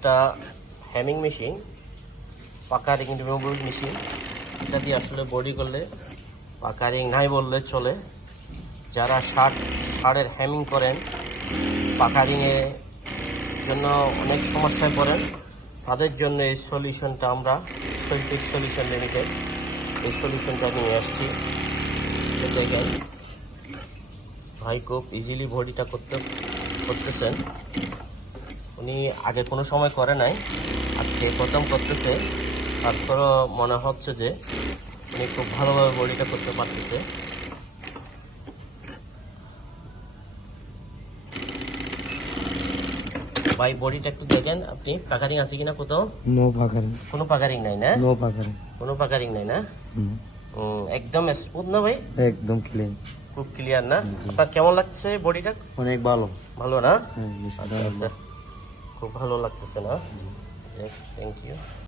একটা Hamming machine, পাকা ring removable machine. এটা দিয়ে আসলে বডি করলে পাকা রিং নাই বললে চলে। যারা ষাঁড়ের হ্যামিং করেন, পাকা রিংয়ের জন্য অনেক সমস্যায় পড়েন, তাদের জন্য এই সলিউশনটা আমরা শৈল্পিক সলিউশন লিমিটেড এই সলিউশনটা নিয়ে আসছি। দেখেন ভাই খুব ইজিলি বডিটা করতেছেন। উনি আগে কোনো সময় করে নাই, আজকে প্রথম করতেছে। তারপরও মনে হচ্ছে যে উনি খুব ভালোভাবে বডিটা করতে পারতেছে। ভাই বডিটা একটু দেখেন আপনি, পাকারিং আছে কিনা কোথাও? No puckering. কোনো পাকারিং নাই না? No puckering. কোনো পাকারিং নাই না? একদম স্মুথ না ভাই? একদম ক্লিন, খুব ক্লিয়ার না? আপনার কেমন লাগছে বডিটা? অনেক ভালো। ভালো না? হ্যাঁ, আচ্ছা, খুব ভালো লাগতেছে না? Thank you.